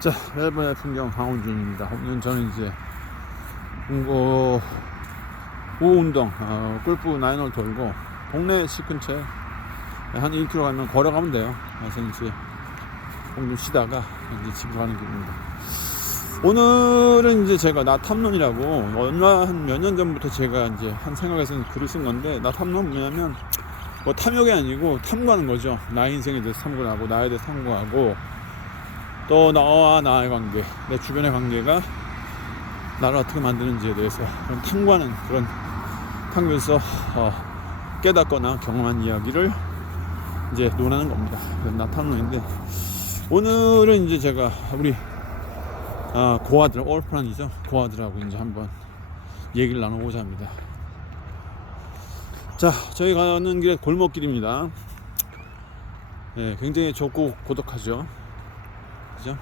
자, 멜번의 풍경 강원준입니다. 오늘 저는 이제 오후 운동, 골프 라인을 돌고 동네 집 근처에 한 1km 가면 걸어가면 돼요. 그래서 이제 좀 쉬다가 이제 집으로 가는 길입니다. 오늘은 이제 제가 나 탐론이라고 한 몇 년 전부터 제가 이제 한 생각에서 글을 쓴 건데, 나 탐론 뭐냐면 뭐 탐욕이 아니고 탐구하는 거죠. 나의 인생에 대해서 탐구하고 나에 대해서 탐구하고 또 나와 나의 관계, 내 주변의 관계가 나를 어떻게 만드는지에 대해서 그런 탐구하는 그런 탐구에서 깨닫거나 경험한 이야기를 이제 논하는 겁니다. 나 탐론인데, 오늘은 이제 제가 우리 고아들, 올프란이죠. 고아들하고 이제 한번 얘기를 나눠보자 합니다. 자, 저희 가는 길에 골목길입니다. 네, 굉장히 좁고 고독하죠. 그죠?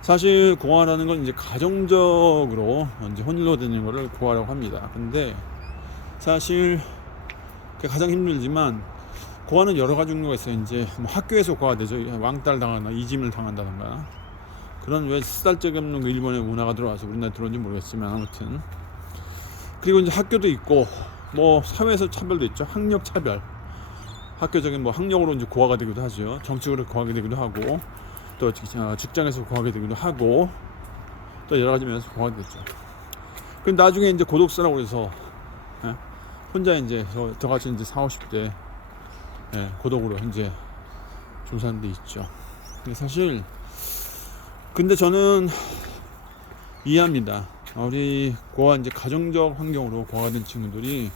사실 고아라는 건 이제 가정적으로 이제 혼인로 되는 거를 고아라고 합니다. 근데 사실 그게 가장 힘들지만 고아는 여러 가지 종류가 있어요. 이제 뭐 학교에서 고아 되죠. 왕따를 당하거나 이짐을 당한다던가 그런 왜 쓰잘데기 없는 일본의 문화가 들어와서 우리나라에 들어온지 모르겠지만 아무튼, 그리고 이제 학교도 있고 뭐 사회에서 차별도 있죠. 학력 차별, 학교적인 뭐 학력으로 이제 고아가 되기도 하죠. 정치적으로 고아가 되기도 하고 또 직장에서 고아가 되기도 하고 또 여러 가지 면에서 고아가 되죠. 그럼 나중에 이제 고독사라고 해서 혼자 이제 저같이 이제 40, 50대 고독으로 이제 좀 사는 데 있죠. 근데 사실 근데 저는 이해합니다. 우리 고아 이제 가정적 환경으로 고아가 된 친구들이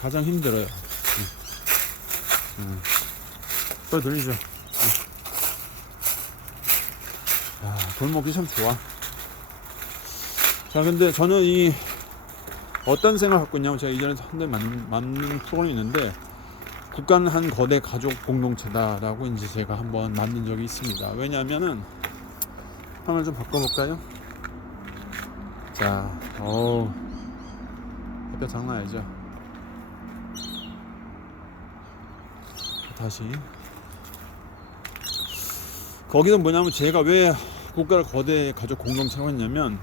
가장 힘들어요. 빨리 들리죠? 골목이 참 좋아. 자, 근데 저는 어떤 생각을 갖고 있냐면, 제가 이전에 한대 만든 프로그램이 있는데, 국가는 한 거대 가족 공동체다라고 이제 제가 한번 만든 적이 있습니다. 왜냐하면은 화면을 좀 바꿔볼까요? 자, 햇볕 장난 아니죠? 다시. 거기서 뭐냐면, 제가 왜 국가를 거대 가족 공동체라고 했냐면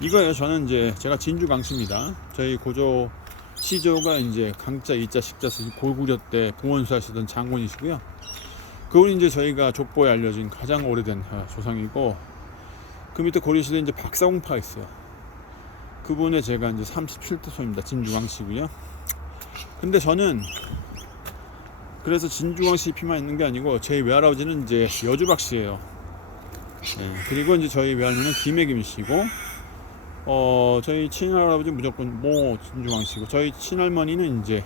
이거예요. 저는 이제 제가 진주 강씨입니다. 저희 고조 시조가 이제 강자, 이자, 식자 쓰신 고구려 때 봉원수 하시던 장군이시고요. 그분이 이제 저희가 족보에 알려진 가장 오래된 조상이고, 그 밑에 고려시대 이제 박사공파가 있어요. 그분의 제가 이제 37대 소입니다. 진주 강씨고요. 근데 저는 그래서 진주광씨 피만 있는 게 아니고, 제 외할아버지는 이제 여주박씨예요. 그리고 이제 저희 외할머니는 김혜김씨고, 저희 친할아버지 무조건 진주광씨고, 저희 친할머니는 이제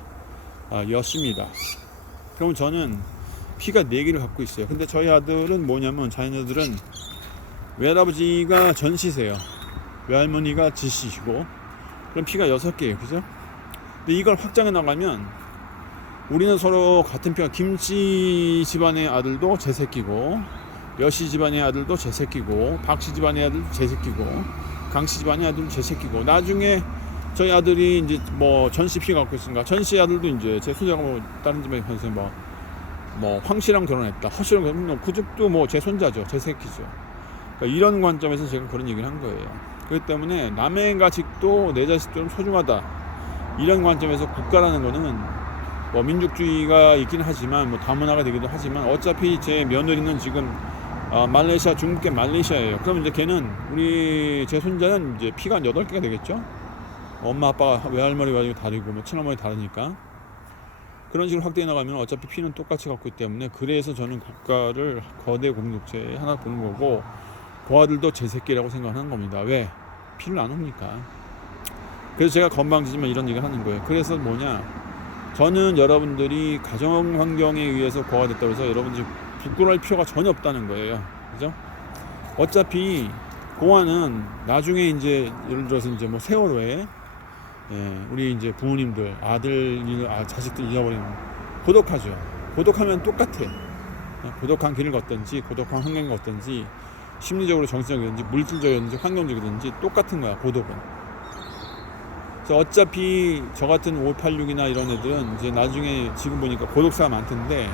여씨입니다. 그럼 저는 피가 4개를 갖고 있어요. 근데 저희 아들은 뭐냐면, 자녀들은 외할아버지가 전씨세요. 외할머니가 지씨시고, 그럼 피가 6개예요. 그죠? 근데 이걸 확장해 나가면 우리는 서로 같은 피가, 김씨 집안의 아들도 제 새끼고, 여씨 집안의 아들도 제 새끼고, 박씨 집안의 아들도 제 새끼고, 강씨 집안의 아들도 제 새끼고, 나중에 저희 아들이 이제 뭐 전씨 피가 갖고 있으니까 전씨 아들도 이제 제 손자가 뭐 다른 집에 가서 뭐 황씨랑 결혼했다, 허씨랑 결혼했다, 그 집도 뭐 제 손자죠, 제 새끼죠. 그러니까 이런 관점에서 제가 그런 얘기를 한 거예요. 그렇기 때문에 남의 자식도 내 자식도 좀 소중하다, 이런 관점에서 국가라는 거는 뭐 민족주의가 있긴 하지만 뭐 다문화가 되기도 하지만, 어차피 제 며느리는 지금 말레이시아, 중국계 말레이시아예요. 그럼 이제 걔는 제 손자는 이제 피가 한 8개가 되겠죠. 엄마 아빠가 외할머니가 다르고 뭐 친할머니 다르니까 그런 식으로 확대해 나가면 어차피 피는 똑같이 갖고 있기 때문에, 그래서 저는 국가를 거대 공동체에 하나 보는 거고, 고아들도 제 새끼라고 생각하는 겁니다. 왜? 피를 나누니까. 그래서 제가 건방지지만 이런 얘기를 하는 거예요. 그래서 저는 여러분들이 가정 환경에 의해서 고아가 됐다고 해서 여러분들이 부끄러울 필요가 전혀 없다는 거예요. 그죠? 어차피 고아는 나중에 이제 예를 들어서 이제 뭐 세월호에 우리 이제 부모님들 자식들 잃어버리면 고독하죠. 고독하면 똑같아. 고독한 길을 걷든지 고독한 환경을 걷든지 심리적으로, 정신적이든지 물질적이든지 환경적이든지 똑같은 거야, 고독은. 어차피 저 같은 586이나 이런 애들은 이제 나중에 지금 보니까 고독사가 많던데,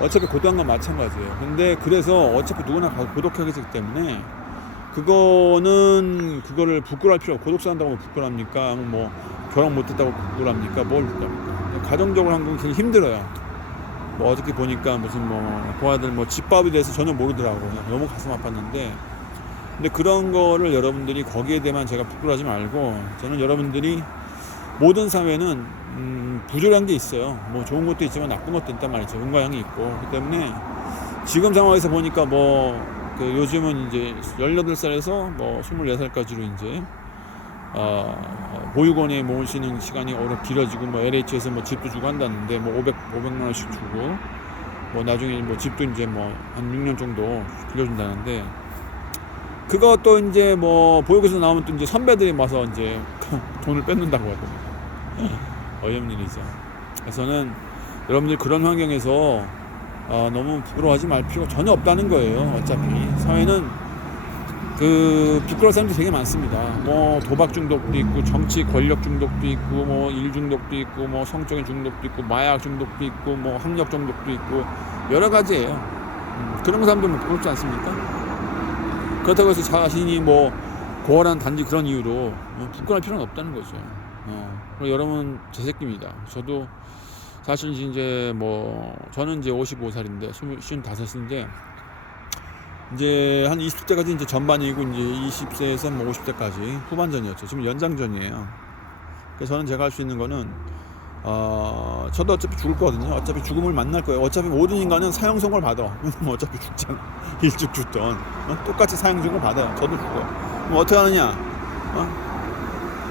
어차피 고독한 건 마찬가지예요. 근데 그래서 어차피 누구나 고독하게 되기 때문에 그거를 부끄러워할 필요 없고, 고독사 한다고 뭐 부끄럽니까? 뭐 결혼 못했다고 부끄럽니까? 뭘 부끄럽니까? 가정적으로 한 건 굉장히 힘들어요. 뭐 어저께 보니까 무슨 그 아들 집밥에 대해서 전혀 모르더라고요. 너무 가슴 아팠는데, 근데 그런 거를 여러분들이 거기에 대해만 제가 부끄러워하지 말고, 저는 여러분들이 모든 사회는 부조리한 게 있어요. 뭐 좋은 것도 있지만 나쁜 것도 있단 말이죠. 음과 양이 있고. 그렇기 때문에 지금 상황에서 보니까 요즘은 이제 18살에서 24살까지로 이제 보육원에 모시는 시간이 길어지고, LH에서 집도 주고 한다는데 500만 원씩 주고, 나중에 집도 이제 한 6년 정도 빌려준다는데, 그것도 이제 보육에서 나오면 또 이제 선배들이 와서 이제 돈을 뺏는다고 하더라고요. 어이없는 일이죠. 그래서는 여러분들 그런 환경에서 너무 부끄러워하지 말 필요가 전혀 없다는 거예요. 어차피 사회는 부끄러울 사람들이 되게 많습니다. 도박 중독도 있고, 정치 권력 중독도 있고, 일 중독도 있고, 성적인 중독도 있고, 마약 중독도 있고, 학력 중독도 있고, 여러 가지예요. 그런 사람들 부끄럽지 않습니까? 그렇다고 해서 자신이 고월한 단지 그런 이유로 부끄러울 필요는 없다는 거죠. 그리고 여러분, 제 새끼입니다. 저도 사실 이제 저는 이제 55살인데 55인데 이제 한 20대까지 이제 전반이고, 이제 20세에서 50대까지 후반전이었죠. 지금 연장전이에요. 그래서 저는 제가 할 수 있는 거는 저도 어차피 죽을 거거든요. 어차피 죽음을 만날 거예요. 어차피 모든 인간은 사형 선고를 받아. 어차피 죽잖아. 일찍 죽던 똑같이 사형 선고 받아요. 저도 죽어. 그럼 어떻게 하느냐?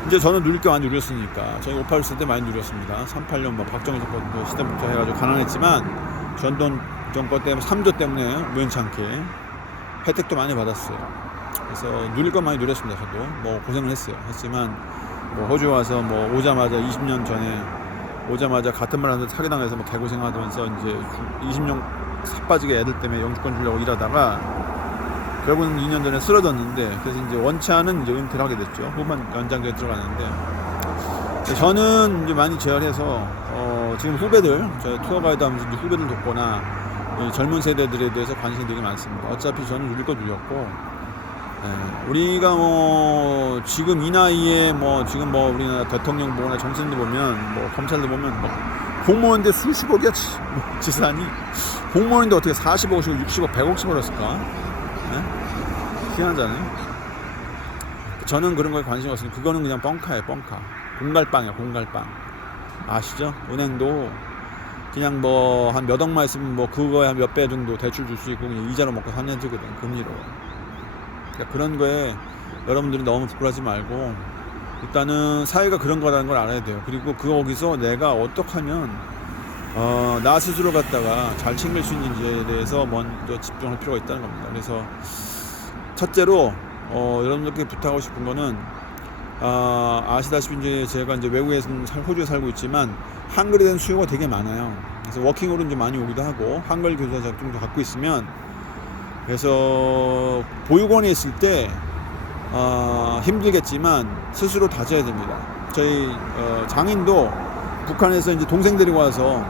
이제 저는 누릴 게 많이 누렸으니까. 저희 58 있을 때 많이 누렸습니다. 38년 박정희 정권 시대부터 해가지고 가난했지만 전돈 정권 때문에 3조 때문에 우연찮게 혜택도 많이 받았어요. 그래서 누릴 건 많이 누렸습니다. 저도 고생을 했지만 호주 와서 오자마자 20년 전에 오자마자 같은 말 하면서 사기당해서 개고생하면서 이제 20년 삭빠지게 애들 때문에 영주권 주려고 일하다가 결국은 2년 전에 쓰러졌는데, 그래서 이제 원치 않은 이제 은퇴를 하게 됐죠. 후반 연장전에 들어가는데, 저는 이제 많이 재활해서 지금 후배들, 저희 투어 가이드 하면서 후배들 돕거나 젊은 세대들에 대해서 관심이 되게 많습니다. 어차피 저는 누릴 거 누렸고, 우리가 지금 이 나이에 지금 우리나라 대통령 보거나 정치인들 보면 검찰들 보면 공무원인데 수십억이야 지산이. 공무원인데 어떻게 40억씩 60억 100억씩 벌었을까? 희한하잖아요. 저는 그런 거에 관심이 없으니 그거는 그냥 뻥카예요. 뻥카. 공갈빵이야. 공갈빵. 아시죠? 은행도 그냥 한 몇 억만 있으면 그거에 한 몇 배 정도 대출 줄 수 있고, 그냥 이자로 먹고 사내주거든, 금리로. 그러니까 그런 거에 여러분들이 너무 부끄러워하지 말고, 일단은 사회가 그런 거라는 걸 알아야 돼요. 그리고 거기서 내가 어떻게 하면 나 스스로 갖다가 잘 챙길 수 있는지에 대해서 먼저 집중할 필요가 있다는 겁니다. 그래서 첫째로 여러분들께 부탁하고 싶은 거는, 아시다시피 이제 제가 이제 외국에서 호주에 살고 있지만 한글에 대한 수요가 되게 많아요. 그래서 워킹으로 이제 많이 오기도 하고, 한글 교사 자격증도 갖고 있으면, 그래서 보육원에 있을 때 힘들겠지만 스스로 다져야 됩니다. 저희 장인도 북한에서 이제 동생 데리고 와서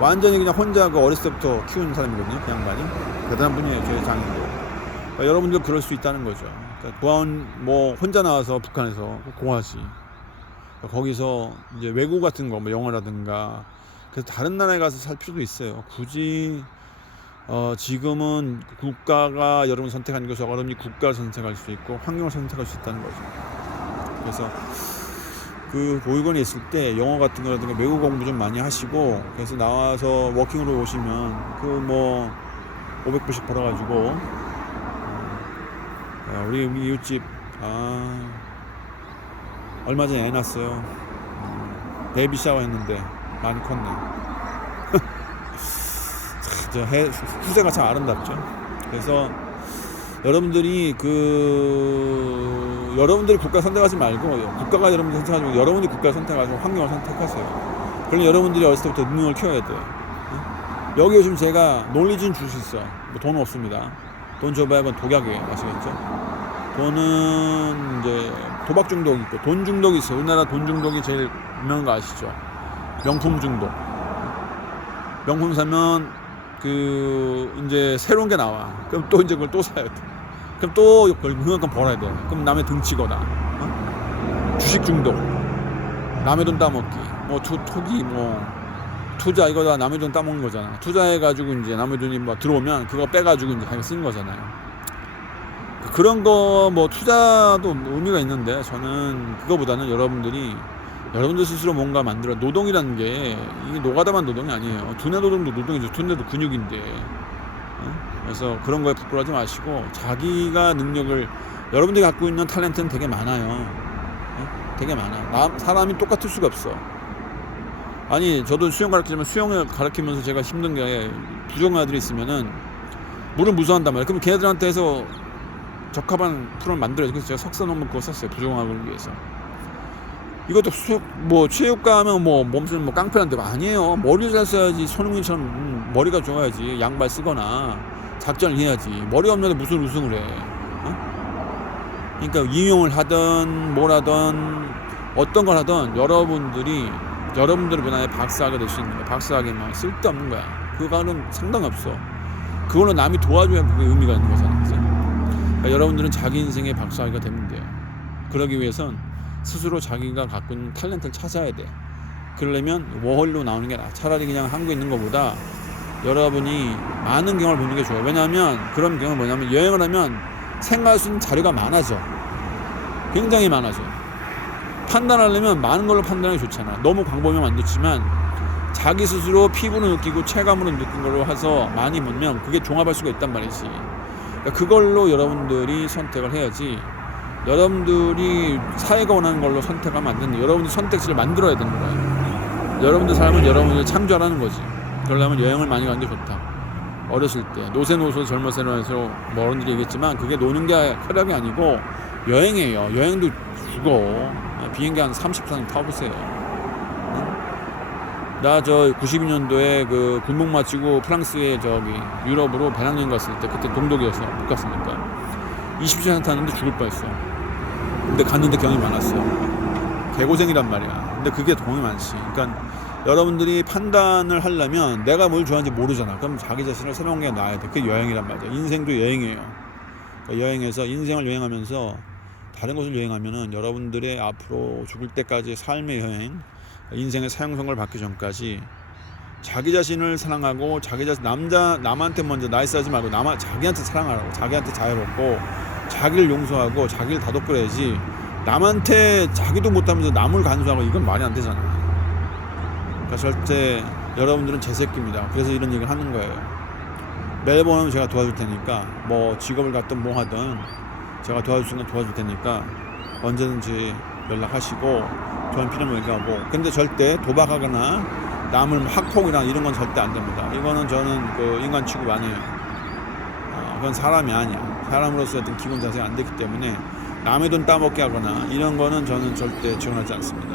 완전히 그냥 혼자 어렸을 때부터 키운 사람이거든요. 그 양반이 대단한 분이에요. 저희 장인도. 여러분들 그럴 수 있다는 거죠. 그러니까 고아원 혼자 나와서 북한에서 공화시, 거기서 이제 외국 같은 거 영어라든가, 그래서 다른 나라에 가서 살 필요도 있어요. 굳이 지금은 국가가 여러분 선택하는 것이 여러분이 국가를 선택할 수 있고 환경을 선택할 수 있다는 거죠. 그래서 보육원에 있을 때 영어 같은 거라든가 외국 공부 좀 많이 하시고, 그래서 나와서 워킹으로 오시면 500불씩 벌어가지고, 우리 이웃집 얼마 전에 애 낳았어요. 베이비 샤워 했는데 많이 컸네. 후세가 참 아름답죠. 그래서 여러분들이 여러분들이 국가 선택하지 말고, 국가가 여러분들 선택하지 말고 여러분이 국가를 선택하시고 환경을 선택하세요. 그럼 여러분들이 어렸을 때부터 능력을 키워야 돼요. 여기 요즘 제가 논리진 줄 수 있어. 돈은 없습니다. 돈 줘봐야 그건 독약이에요. 아시겠죠? 돈은 이제 도박 중독이 있고 돈 중독이 있어요. 우리나라 돈 중독이 제일 유명한 거 아시죠? 명품 중독. 명품 사면 그 이제 새로운 게 나와. 그럼 또 이제 그걸 또 사야 돼. 그럼 또 그걸 그만큼 벌어야 돼. 그럼 남의 등치거나 주식 중독, 남의 돈 따먹기, 뭐 투기, 뭐 투자, 이거 다 남의 돈 따먹는 거잖아. 투자해가지고 이제 남의 돈이 뭐 들어오면 그거 빼가지고 이제 자기가 쓰는 거잖아요. 그런 거 뭐 투자도 의미가 있는데, 저는 그거보다는 여러분들 스스로 뭔가 만들어, 노동이라는 게 이게 노가다만 노동이 아니에요. 두뇌 노동도 노동이죠. 두뇌도 근육인데. 그래서 그런 거에 부끄러워하지 마시고, 자기가 능력을, 여러분들이 갖고 있는 탤런트는 되게 많아요. 되게 많아. 사람이 똑같을 수가 없어. 아니, 저도 수영 가르치면 수영을 가르치면서 제가 힘든 게, 부족한 아들이 있으면은 물을 무서워한단 말이에요. 그럼 걔네들한테 해서 적합한 프로를 만들어야지. 그래서 제가 석사 논문 그거 썼어요. 부족함을 위해서. 이것도 뭐 체육과 하면 뭐 몸쓰는 뭐 깡패한데, 아니에요. 머리를 잘 써야지. 손흥민처럼 머리가 좋아야지. 양발 쓰거나 작전을 해야지. 머리 없는데 무슨 우승을 해. 그러니까 이용을 하든 뭘 하든 어떤 걸 하든 여러분들의 변화에 박사가 될 수 있는 거야. 박사하게 막 쓸데없는 거야. 그거는 상관 없어. 그거는 남이 도와줘야 그게 의미가 있는 거잖아. 그러니까 여러분들은 자기 인생의 박사가 되면 돼요. 그러기 위해선 스스로 자기가 갖고 있는 탤런트를 찾아야 돼. 그러려면 워홀로 나오는 게 나아. 차라리 그냥 한국에 있는 것보다 여러분이 많은 경험을 보는 게 좋아요. 왜냐하면 그런 경험은 뭐냐면, 여행을 하면 생각할 수 있는 자료가 많아져. 굉장히 많아져. 판단하려면 많은 걸로 판단하기 좋잖아. 너무 광범위하면 안 좋지만 자기 스스로 피부로 느끼고 체감으로 느낀 걸로 해서 많이 보면 그게 종합할 수가 있단 말이지. 그러니까 그걸로 여러분들이 선택을 해야지, 여러분들이 사회가 원하는 걸로 선택하면 안 된다. 여러분들 선택지를 만들어야 되는 거예요. 여러분들 삶은 여러분들이 창조하라는 거지. 그러려면 여행을 많이 가는 게 좋다. 어렸을 때 노세노소 젊어세노에서 뭐 어른들이 얘기했지만, 그게 노는 게 쾌락이 아니고 여행이에요. 여행도 죽어. 비행기 한 30분 타보세요. 나 저 92년도에 그 군복 마치고 프랑스에 유럽으로 배낭여행 갔을 때, 그때 동독이어서 못 갔으니까 20시간 탔는데 죽을 뻔했어. 근데 갔는데 경험이 많았어. 개고생이란 말이야. 근데 그게 경험이 많지. 그러니까 여러분들이 판단을 하려면 내가 뭘 좋아하는지 모르잖아. 그럼 자기 자신을 새로운 게 나야 돼. 그게 여행이란 말이야. 인생도 여행이에요. 그러니까 여행에서, 인생을 여행하면서 다른 곳을 여행하면은 여러분들의 앞으로 죽을 때까지 삶의 여행, 인생의 사형선고를 받기 전까지 자기 자신을 사랑하고, 남한테 먼저 나이스하지 말고 자기한테 사랑하라고. 자기한테 자유롭고 자기를 용서하고 자기를 다독거려야지, 남한테 자기도 못하면서 남을 간수하고, 이건 말이 안 되잖아. 그러니까 절대, 여러분들은 제 새끼입니다. 그래서 이런 얘기를 하는 거예요. 멜버른 제가 도와줄 테니까, 뭐 직업을 갖든 뭐 하든 제가 도와줄 수 있는 도와줄 테니까 언제든지 연락하시고, 저는 필요한 얘기하고. 근데 절대 도박하거나 남을 학폭이나 이런 건 절대 안 됩니다. 이거는 저는 그 인간 취급 안 해요. 그건 사람이 아니야. 사람으로서 어떤 기본 자세가 안 되기 때문에 남의 돈 따먹게 하거나 이런 거는 저는 절대 지원하지 않습니다.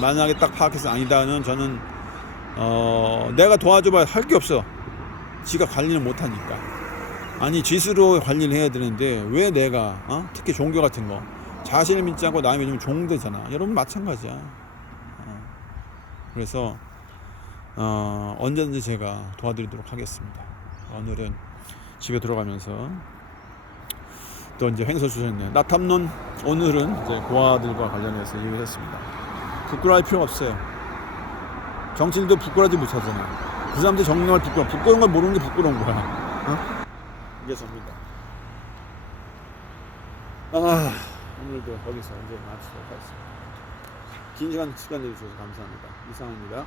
만약에 딱 파악해서 아니다는, 저는 내가 도와줘봐야 할 게 없어. 지가 관리를 못하니까. 아니, 지스로 관리를 해야 되는데 왜 내가 특히 종교 같은 거 자신을 믿지 않고 남이 믿으면 종되잖아. 여러분 마찬가지야. 그래서 언제든지 제가 도와드리도록 하겠습니다. 오늘은 집에 들어가면서 또 이제 횡설수설했네요. 나탐론, 오늘은 이제 고아들과 관련해서 얘기를 했습니다. 부끄러워할 필요 없어요. 정치인도 부끄러워하지 못하잖아. 그 사람들 정령을 부끄러운 걸 모르는 게 부끄러운 거야. 이게 접니다. 오늘도 거기서 이제 마치도록 하겠습니다. 긴 시간 내주셔서 감사합니다. 이상입니다.